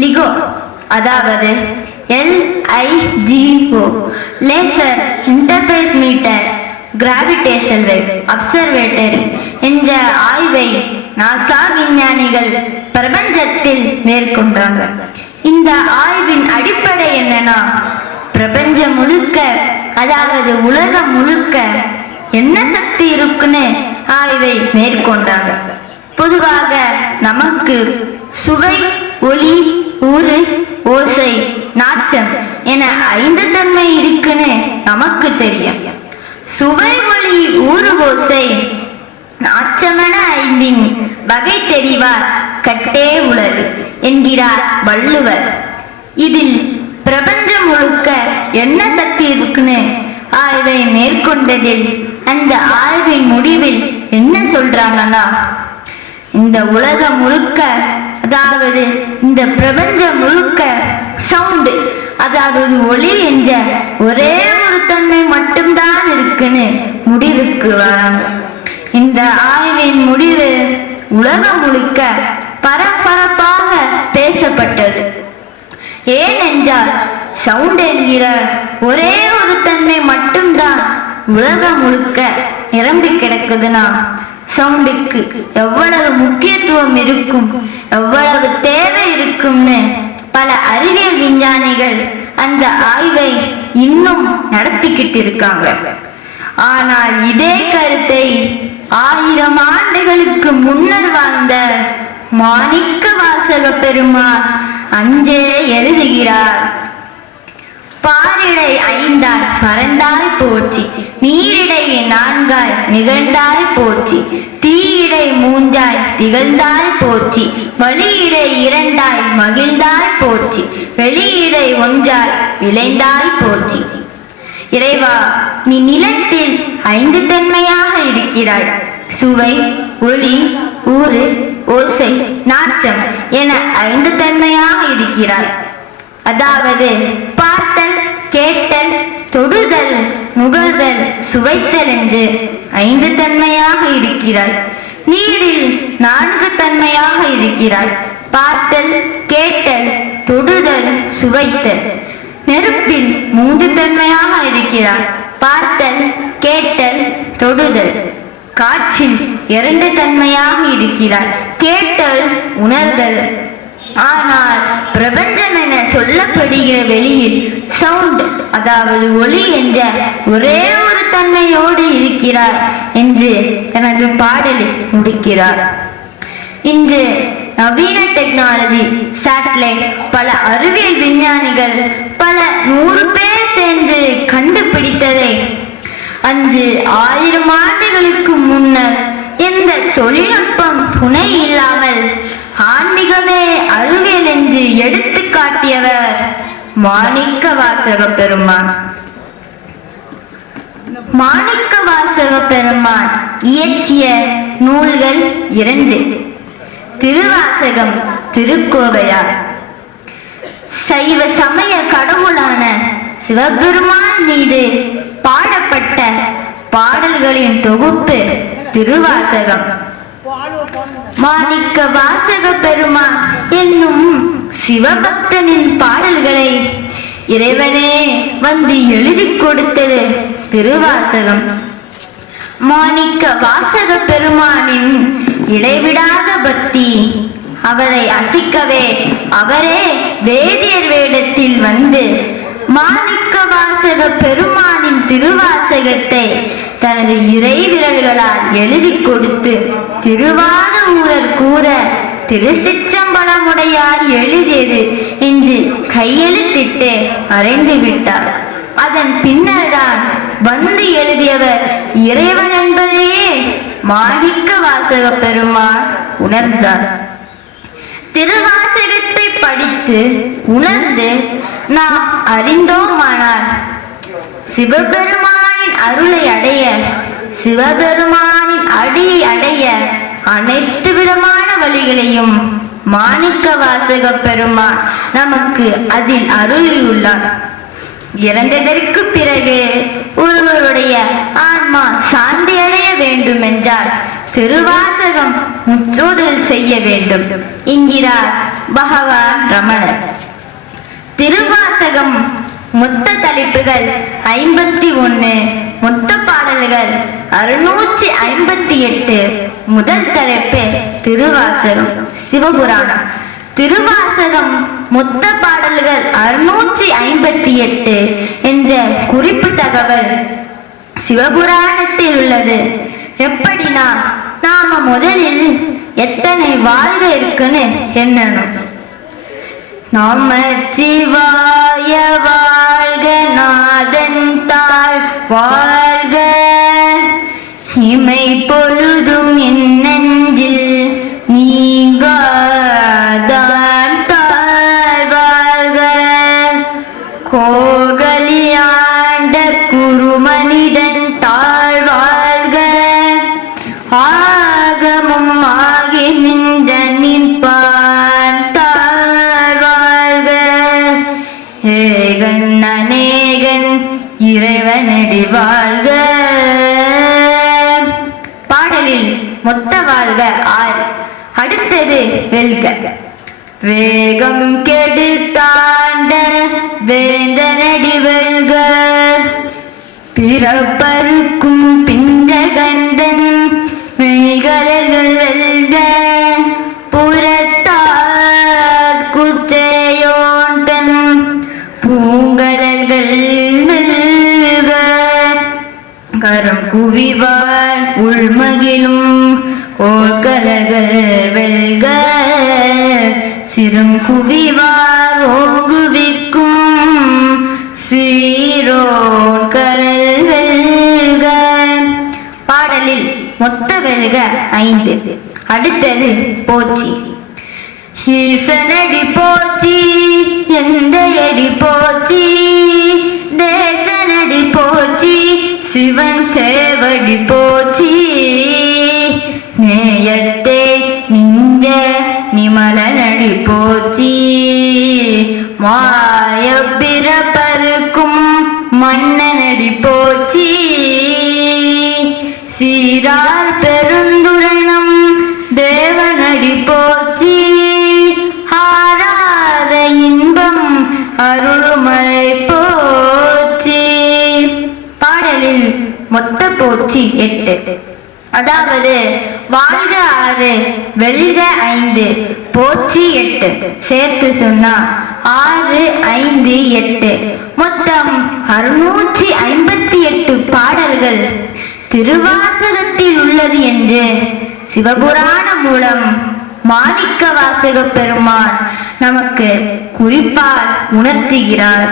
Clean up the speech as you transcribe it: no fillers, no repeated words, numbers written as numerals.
LIGO அதாவது LIGO laser interferometer gravitation wave observatory என்ற ஆய்வை நாசா விஞ்ஞானிகள் பிரபஞ்சத்தில் மேற்கொண்டாங்க. இந்த ஆய்வின் அடிப்படை என்னன்னா, பிரபஞ்சம் முழுக்க அதாவது உலகம் முழுக்க என்ன சக்தி இருக்குன்னு ஆய்வை மேற்கொண்டாங்க. பொதுவாக நமக்கு சுவை, ஒளி, ஊறு, ஓசை, நாச்சம் என 5 தன்மை இருக்குன்னு நமக்கு தெரியும். சுவை, ஒளி, ஊறு, ஓசை, நாச்சமென 5 வகை தெரிவார் கட்டே உலகு என்கிறார் வள்ளுவர். இதில் பிரபஞ்சம் முழுக்க என்ன சக்தி இருக்குன்னு ஆய்வை மேற்கொண்டதில் அந்த ஆய்வின் முடிவில் என்ன சொல்றாங்கன்னா, இந்த உலகம் முழுக்க அதாவது இந்த பிரபஞ்சம் முழுக்க சவுண்டு அதாவது ஒளி என்ற ஒரே ஒரு தன்மை மட்டும்தான் இருக்குன்னு முடிவுக்கு வராங்க. இந்த ஆய்வின் முடிவு உலகம் முழுக்க பரபரப்பாக பேசப்பட்டது. ஏனென்றால் சவுண்ட் என்கிற ஒரே ஒரு தன்மை மட்டும்தான் உலகம் முழுக்க நிரம்பி கிடக்குதுன்னா சவுண்டுக்கு எவ்வளவு முக்கியத்துவம் இருக்கும், எவ்வளவு தேவை இருக்கும்னு பல அறிவியல் விஞ்ஞானிகள் அந்த ஆய்வை இன்னும் நடத்திக்கிட்டு இருக்காங்க. ஆனால் இதே கருத்தை 1000 ஆண்டுகளுக்கு முன்னர் வாழ்ந்த மாணிக்க வாசக பெருமான் அன்றே எழுதுகிறார். பாரிடை 5ஆய் பறந்தாய் போற்றி, நீரிடை 4ஆய் நிகழ்ந்தாய் போற்றி, தீயிடை 3ஆய் திகழ்ந்தாய் போற்றி, வழியிடை 2ஆய் மகிழ்ந்தாய் போற்றி, வெளியிடை 1ஆய் விளைந்தாய் போற்றி. இறைவா, நீ நிலத்தில் 5 தன்மையாக இருக்கிறாய். சுவை, ஒளி, ஊறு, ஓசை, நாச்சம் என 5 தன்மையாக இருக்கிறாய். அதாவது பார்த்தல், கேட்டல், தொடுதல், முகர்தல், சுவைத்தல் என்று 5 தன்மையாக இருக்கிறாய். நீரில் 4 தன்மையாக இருக்கிறாய். பார்த்தல், கேட்டல், தொடுதல், சுவைத்தல். நெருப்பில் 3 தன்மையாக இருக்கிறாய். பார்த்தல், கேட்டல், தொடுதல். காற்றில் 2 தன்மையாக இருக்கிறாய். கேட்டல், உணர்தல். ஆனால் பிரபஞ்சம் என சொல்லப்படுகிற வெளியில் சவுண்ட் அதாவது ஒளி என்ற ஒரே ஒரு தன்மையோடு இருக்கிறார் என்று தனது பாடலில் முடிக்கிறார். இன்று நவீன டெக்னாலஜி, சேட்டலைட், பல அறிவியல் விஞ்ஞானிகள் பல 100 பேர் சேர்ந்து கண்டுபிடித்ததை அன்று 1000 ஆண்டுகளுக்கு முன்னர் எந்த தொழில்நுட்பம் துணை இல்லாமல் ஆன்மீகமே அறிவியல் என்று எடுத்து காட்டியவர் மாணிக்க வாசக பெருமான். மாணிக்க வாசக பெருமான் இயற்றிய நூல்கள் 2. திருவாசகம், திருக்கோவையார். சைவ சமய கடவுளான சிவபெருமான் மீது பாடப்பட்ட பாடல்களின் தொகுப்பு திருவாசகம். மாணிக்க வாசக பெருமான் என்னும் சிவபக்தனின் பாடல்களை இறைவனே வந்து எழுதி கொடுத்தது திருவாசகம். மாணிக்க வாசக பெருமானின் இடைவிடாத பக்தி அவரை அசிக்கவே அவரே வேதியர் வேடத்தில் வந்து மாணிக்க வாசக பெருமானின் திருவாசகத்தை தனது இறை விரல்களால் எழுதி கொடுத்து திருவாத ஊரர் கூற திருச்சிற்றம்பலமுடையார் எழுதியது என்று கையெழுத்திட்டு மறைந்து விட்டார். அதன் பின்னர்தான் வந்து எழுதியவர் இறைவன் என்பதையே மாணிக்க வாசக பெருமான் உணர்ந்தார். திருவாசகத்தை படித்து உணர்ந்து நாம் அறிந்தோமானால் சிவபெருமானின் அருளை அடைய, சிவபெருமானின் அடியை அடைய அனைத்து விதமான வழிகளையும் மாணிக்க வாசக பெருமான் நமக்கு அதில் அருளியுள்ளார். இறந்ததற்கு பிறகு ஒருவருடைய ஆன்மா சாந்தி அடைய வேண்டும் என்றால் திருவாசகம் முற்றோதல் செய்ய வேண்டும் என்கிறார் பகவான் ரமணர். திருவாசகம் மொத்த தலைப்புகள் 51, மொத்த பாடல்கள் 658. முதல் தலைப்பு திருவாசகம் சிவபுராணம். திருவாசகம் மொத்த பாடல்கள் 658 என்ற குறிப்பு தகவல் சிவபுராணத்தில் உள்ளது. எப்படின்னா, நாம முதலில் எத்தனை வாழ்க இருக்குன்னு எண்ணணும். நமச்சிவாய வாழ்க, நாதன் தாழ் வாழ்க, இமை பொழுதும் என் நெஞ்சில் நீங்காதான் தாழ் வாழ்க, கோகலியாண்ட குருமனிதன் தாழ் வாழ்க, ஆகமும் ஆகி நின்ற நிற்பான் தாழ் வாழ்க, ஏகன் அநேகன் இறைவனடி வாழ்க. பாடலில் மொத்த வாழ்க 6. அடுத்தது வெல்க. வேகம் கெடுத்தாண்ட வேந்தனடி வெல்க, பிறப்பருக்கும் பிஞ்சகண்டன் மெய்கலர்கள் வெல்க, புறத்தார் குற்றையோன் பூங்கலர்கள் வெல்க, கரம் குவிவார் உள்மகிழும் ஓர்கலர்கள் வெல்க, சிறும் குவிவார் ஓங்குவிக்கும் சீரோன் கரல் வெல்க. பாடலில் மொத்த வெல்க 5. அடுத்தது போற்றி. ஈசனடி போற்றி, எந்தையடி போற்றி, தேசனடி போற்றி, சிவன் சேவடி போற்றி, நேயத்தே நின்ற நிமலனடி போற்றி, மாய பிறப்பருக்கும் மன்னனடி போற்றி, சீரார் பெருந்துரணம் தேவனடி போற்றி, ஆராத இன்பம் அருள்மலை போற்றி. பாடலில் மொத்த போற்றி 8. அதாவது வாழ்க 6, வெல்க 5, போற்றி 8 சேர்த்து சொன்னா 6, 5, 8 மொத்தம் 658 பாடல்கள் திருவாசகத்தில் உள்ளது என்று சிவபுராணம் மூலம் மாணிக்க வாசக பெருமான் நமக்கு குறிப்பால் உணர்த்துகிறார்.